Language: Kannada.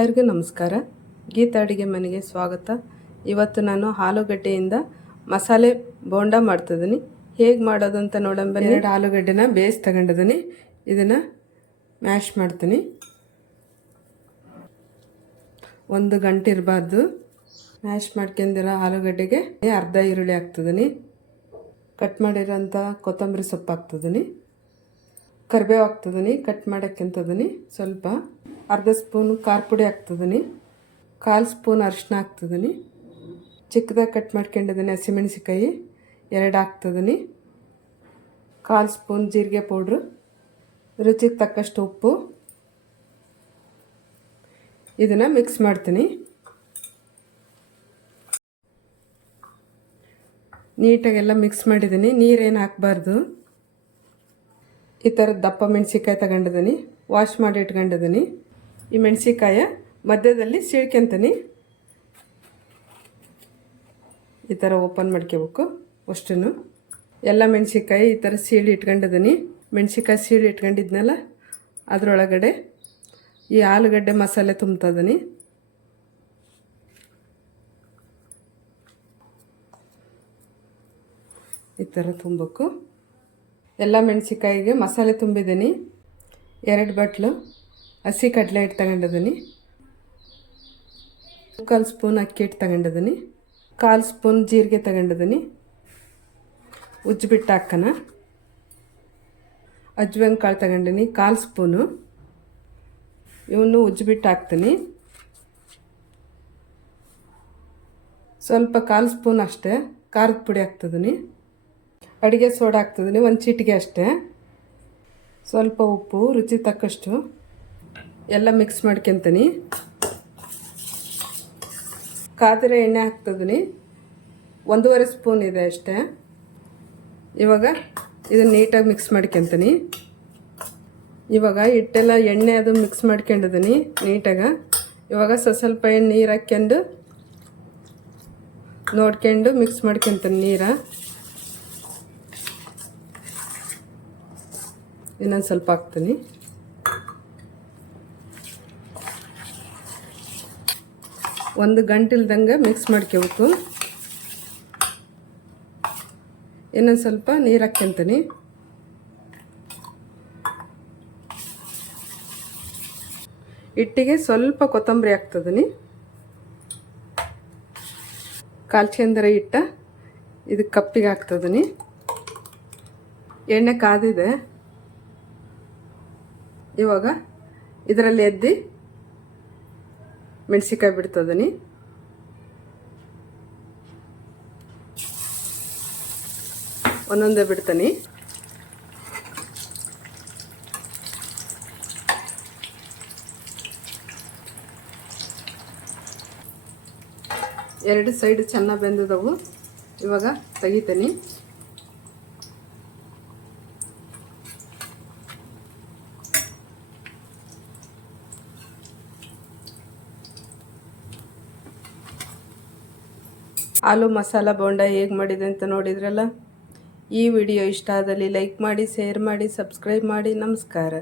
ಎಲ್ಲರಿಗೂ ನಮಸ್ಕಾರ. ಗೀತಾ ಅಡುಗೆ ಮನೆಗೆ ಸ್ವಾಗತ. ಇವತ್ತು ನಾನು ಆಲೂಗಡ್ಡೆಯಿಂದ ಮಸಾಲೆ ಬೋಂಡ ಮಾಡ್ತಿದ್ದೀನಿ. ಹೇಗೆ ಮಾಡೋದು ಅಂತ ನೋಡೋಣ ಬನ್ನಿ. 2 ಆಲೂಗಡ್ಡೆನ ಬೇಯಿಸಿ ತಗೊಂಡಿದ್ದೀನಿ. ಇದನ್ನು ಮ್ಯಾಶ್ ಮಾಡ್ತೀನಿ. 1 ಗಂಟೆ ಇರಬಾರ್ದು. ಮ್ಯಾಶ್ ಮಾಡ್ಕೊಂಡಿರೋ ಆಲೂಗಡ್ಡೆಗೆ ಅರ್ಧ ಈರುಳ್ಳಿ ಹಾಕ್ತಿದ್ದೀನಿ. ಕಟ್ ಮಾಡಿರೋಂಥ ಕೊತ್ತಂಬರಿ ಸೊಪ್ಪು ಹಾಕ್ತಿದ್ದೀನಿ. ಕರಿಬೇವು ಹಾಕ್ತಿದ್ದೀನಿ. ಕಟ್ ಮಾಡೋಕ್ಕಿಂತದೀನಿ. ಸ್ವಲ್ಪ ಅರ್ಧ ಸ್ಪೂನು ಖಾರ ಪುಡಿ ಹಾಕ್ತಿದ್ದೀನಿ. 1/4 ಸ್ಪೂನ್ ಅರಿಶಿನ ಹಾಕ್ತಿದ್ದೀನಿ. ಚಿಕ್ಕದಾಗಿ ಕಟ್ ಮಾಡ್ಕೊಂಡಿದ್ದೀನಿ. ಹಸಿಮೆಣಸಿಕಾಯಿ 2 ಹಾಕ್ತಿದ್ದೀನಿ. 1/4 ಸ್ಪೂನ್ ಜೀರಿಗೆ ಪೌಡ್ರು, ರುಚಿಗೆ ತಕ್ಕಷ್ಟು ಉಪ್ಪು. ಇದನ್ನು ಮಿಕ್ಸ್ ಮಾಡ್ತೀನಿ. ನೀಟಾಗೆಲ್ಲ ಮಿಕ್ಸ್ ಮಾಡಿದ್ದೀನಿ. ನೀರೇನು ಹಾಕಬಾರ್ದು. ಈ ಥರದ ದಪ್ಪ ಮೆಣಸಿಕಾಯಿ ತಗೊಂಡಿದ್ದೀನಿ. ವಾಶ್ ಮಾಡಿ ಇಟ್ಕೊಂಡಿದ್ದೀನಿ. ಈ ಮೆಣಸಿಕಾಯ ಮಧ್ಯದಲ್ಲಿ ಸೀಳ್ಕೊಂತೀನಿ. ಈ ಥರ ಓಪನ್ ಮಾಡ್ಕೋಬೇಕು. ಅಷ್ಟನ್ನು ಎಲ್ಲ ಮೆಣಸಿಕಾಯಿ ಈ ಥರ ಸೀಳಿ ಇಟ್ಕೊಂಡಿದ್ದೀನಿ. ಮೆಣಸಿಕಾಯಿ ಸೀಳಿ ಇಟ್ಕೊಂಡಿದ್ನಲ್ಲ ಅದರೊಳಗಡೆ ಈ ಆಲೂಗಡ್ಡೆ ಮಸಾಲೆ ತುಂಬ್ತಿದ್ದೀನಿ. ಈ ಥರ ತುಂಬಬೇಕು. ಎಲ್ಲ ಮೆಣಸಿಕಾಯಿಗೆ ಮಸಾಲೆ ತುಂಬಿದ್ದೀನಿ. 2 ಬಟ್ಲು ಹಸಿ ಕಡಲೆ ಹಿಟ್ಟು ತಗೊಂಡಿದ್ದೀನಿ. 1/4 ಸ್ಪೂನ್ ಅಕ್ಕಿ ಹಿಟ್ಟು ತಗೊಂಡಿದ್ದೀನಿ. 1/4 ಸ್ಪೂನ್ ಜೀರಿಗೆ ತಗೊಂಡಿದ್ದೀನಿ. ಉಜ್ಜಿಬಿಟ್ಟು ಹಾಕೋಣ. ಅಜ್ವಾನ ಕಾಳು ತಗೊಂಡಿನಿ 1/4 ಸ್ಪೂನು. ಇವನ್ನು ಉಜ್ಜಿಬಿಟ್ಟು ಹಾಕ್ತೀನಿ. ಸ್ವಲ್ಪ 1/4 ಸ್ಪೂನ್ ಅಷ್ಟೇ ಖಾರದ ಪುಡಿ ಹಾಕ್ತಿದ್ದೀನಿ. ಅಡುಗೆ ಸೋಡಾ ಹಾಕ್ತಿದ್ದೀನಿ 1 ಚಿಟಿಕೆ ಅಷ್ಟೇ. ಸ್ವಲ್ಪ ಉಪ್ಪು ರುಚಿ ತಕ್ಕಷ್ಟು. ಎಲ್ಲ ಮಿಕ್ಸ್ ಮಾಡ್ಕೊತೀನಿ. ಕಾದಿರೋ ಎಣ್ಣೆ ಹಾಕ್ತಿದ್ದೀನಿ. 1.5 ಸ್ಪೂನ್ ಇದೆ ಅಷ್ಟೇ. ಇವಾಗ ಇದನ್ನು ನೀಟಾಗಿ ಮಿಕ್ಸ್ ಮಾಡ್ಕೊತೀನಿ. ಇವಾಗ ಹಿಟ್ಟೆಲ್ಲ ಎಣ್ಣೆ ಅದು ಮಿಕ್ಸ್ ಮಾಡ್ಕೊಂಡಿದ್ದೀನಿ ನೀಟಾಗಿ. ಇವಾಗ ಸ್ವಲ್ಪ ನೀರು ಹಾಕ್ಕೊಂಡು ನೋಡ್ಕೊಂಡು ಮಿಕ್ಸ್ ಮಾಡ್ಕೊತೀನಿ ನೀರು. ಇನ್ನೊಂದು ಸ್ವಲ್ಪ ಹಾಕ್ತೀನಿ. ಒಂದು ಗಂಟೆ ಇಲ್ದಂಗೆ ಮಿಕ್ಸ್ ಮಾಡ್ಕೋಬೇಕು. ಇನ್ನೊಂದು ಸ್ವಲ್ಪ ನೀರು ಹಾಕ್ಕೊಂತೀನಿ. ಹಿಟ್ಟಿಗೆ ಸ್ವಲ್ಪ ಕೊತ್ತಂಬರಿ ಹಾಕ್ತಿದ್ದೀನಿ. ಕಾಲ್ಚಂದ್ರ ಹಿಟ್ಟ ಇದು ಕಪ್ಪಿಗೆ ಹಾಕ್ತಿದ್ದೀನಿ. ಎಣ್ಣೆ ಕಾದಿದೆ. ಇವಾಗ ಇದರಲ್ಲಿ ಎದ್ದು ಮೆಣಸಿಕಾಯಿ ಬಿಡ್ತಿದ್ದೀನಿ. ಒಂದೊಂದೇ ಬಿಡ್ತೀನಿ. ಎರಡು ಸೈಡ್ ಚೆನ್ನಾಗಿ ಬೆಂದಿದ್ದವು. ಇವಾಗ ತೆಗಿತೀನಿ. ಆಲೂ ಮಸಾಲ ಬೋಂಡ ಹೇಗೆ ಮಾಡಿದೆ ಅಂತ ನೋಡಿದ್ರಲ್ಲ. ಈ ವಿಡಿಯೋ ಇಷ್ಟ ಆದಲ್ಲಿ ಲೈಕ್ ಮಾಡಿ, ಶೇರ್ ಮಾಡಿ, ಸಬ್ಸ್ಕ್ರೈಬ್ ಮಾಡಿ. ನಮಸ್ಕಾರ.